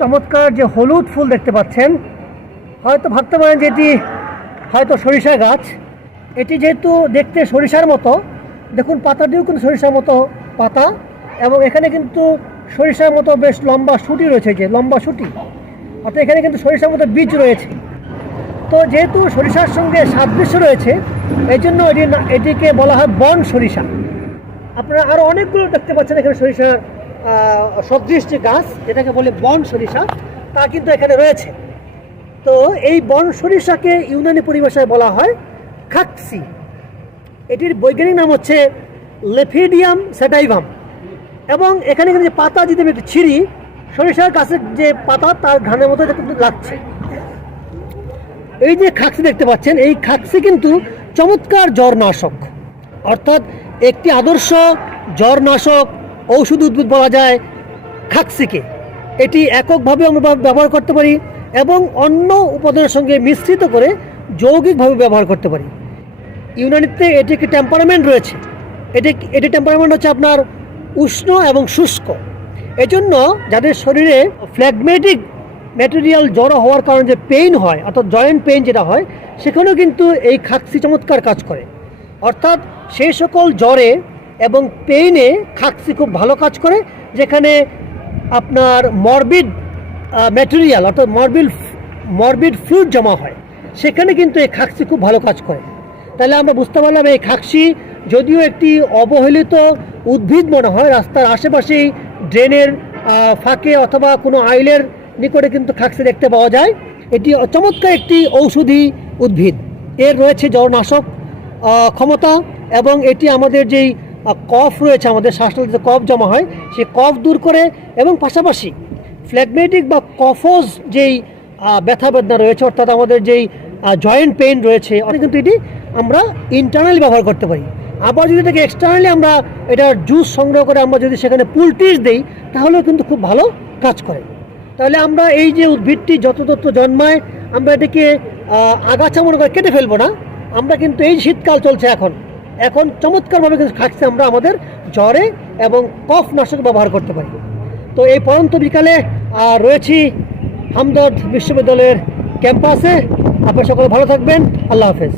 চমৎকার যে হলুদ ফুল দেখতে পাচ্ছেন, হয়তো ভাবতে পারেন যে এটি হয়তো সরিষা গাছ। এটি যেহেতু দেখতে সরিষার মতো, দেখুন পাতাটিও কিন্তু সরিষার মতো পাতা, এবং এখানে কিন্তু সরিষার মতো বেশ লম্বা শুঁটি রয়েছে, যে লম্বা শুঁটি, অর্থাৎ এখানে কিন্তু সরিষার মতো বীজ রয়েছে। তো যেহেতু সরিষার সঙ্গে সাদৃশ্য রয়েছে, এই জন্য এটিকে বলা হয় বন সরিষা। আপনারা আরও অনেকগুলো দেখতে পাচ্ছেন এখানে সরিষার সদৃশ যে গাছ, যেটাকে বলে বন সরিষা, তা কিন্তু এখানে রয়েছে। তো এই বন সরিষাকে ইউনানি পরিভাষায় বলা হয় খাক্সি। এটির বৈজ্ঞানিক নাম হচ্ছে লেফিডিয়াম স্যাটাইভাম। এবং এখানে কিন্তু যে পাতা, যদি আমি একটু ছিঁড়ি, সরিষার গাছের যে পাতা তার ঘানের মতো কিন্তু লাগছে। এই যে খাক্সি দেখতে পাচ্ছেন, এই খাক্সি কিন্তু চমৎকার জ্বরনাশক, অর্থাৎ একটি আদর্শ জ্বরনাশক ঔষধ উদ্ভিদ বলা যায় খাক্সিকে। এটি এককভাবে আমরা ব্যবহার করতে পারি এবং অন্য উপাদানের সঙ্গে মিশ্রিত করে যৌগিকভাবে ব্যবহার করতে পারি। ইউনানিতে এটি একটি টেম্পারামেন্ট রয়েছে। এটি টেম্পারামেন্ট হচ্ছে আপনার উষ্ণ এবং শুষ্ক। এজন্য যাদের শরীরে ফ্ল্যাগমেটিক ম্যাটেরিয়াল জড়ো হওয়ার কারণে যে পেইন হয়, অর্থাৎ জয়েন্ট পেইন যেটা হয়, সেখানেও কিন্তু এই খাক্সি চমৎকার কাজ করে। অর্থাৎ সেই সকল জ্বরে এবং পেইনে খাক্সি খুব ভালো কাজ করে। যেখানে আপনার মরবিড ম্যাটেরিয়াল, অর্থাৎ মরবিড ফ্লুইড জমা হয়, সেখানে কিন্তু এই খাক্সি খুব ভালো কাজ করে। তাহলে আমরা বুঝতে পারলাম এই খাক্সি যদিও একটি অবহেলিত উদ্ভিদ মনে হয়, রাস্তার আশেপাশেই ড্রেনের ফাঁকে অথবা কোনো আইলের নিকটে কিন্তু খাক্সি দেখতে পাওয়া যায়। এটি চমৎকার একটি ঔষধি উদ্ভিদ। এর রয়েছে জ্বরনাশক ক্ষমতা, এবং এটি আমাদের যেই কফ রয়েছে, আমাদের শ্বাসনালীতে কফ জমা হয়, সেই কফ দূর করে, এবং পাশাপাশি ফ্ল্যাগমেটিক বা কফজ যেই ব্যথা বেদনা রয়েছে, অর্থাৎ আমাদের যেই জয়েন্ট পেইন রয়েছে, কিন্তু এটি আমরা ইন্টারনালি ব্যবহার করতে পারি। আবার যদি এটাকে এক্সটার্নালি আমরা এটার জুস সংগ্রহ করে আমরা যদি সেখানে পুলটিস দিই, তাহলেও কিন্তু খুব ভালো কাজ করে। তাহলে আমরা এই যে উদ্ভিদটি যত্র জন্মায়, আমরা এটাকে আগাছা মনে করে কেটে ফেলবো না। আমরা কিন্তু এই শীতকাল চলছে এখন চমৎকারভাবে কিন্তু খাক্সি আমরা আমাদের জ্বরে এবং কফ নাশক ব্যবহার করতে পারি। তো এই পরন্ত বিকালে রয়েছি হামদর্দ বিশ্ববিদ্যালয়ের ক্যাম্পাসে। আপনারা সকলে ভালো থাকবেন। আল্লাহ হাফেজ।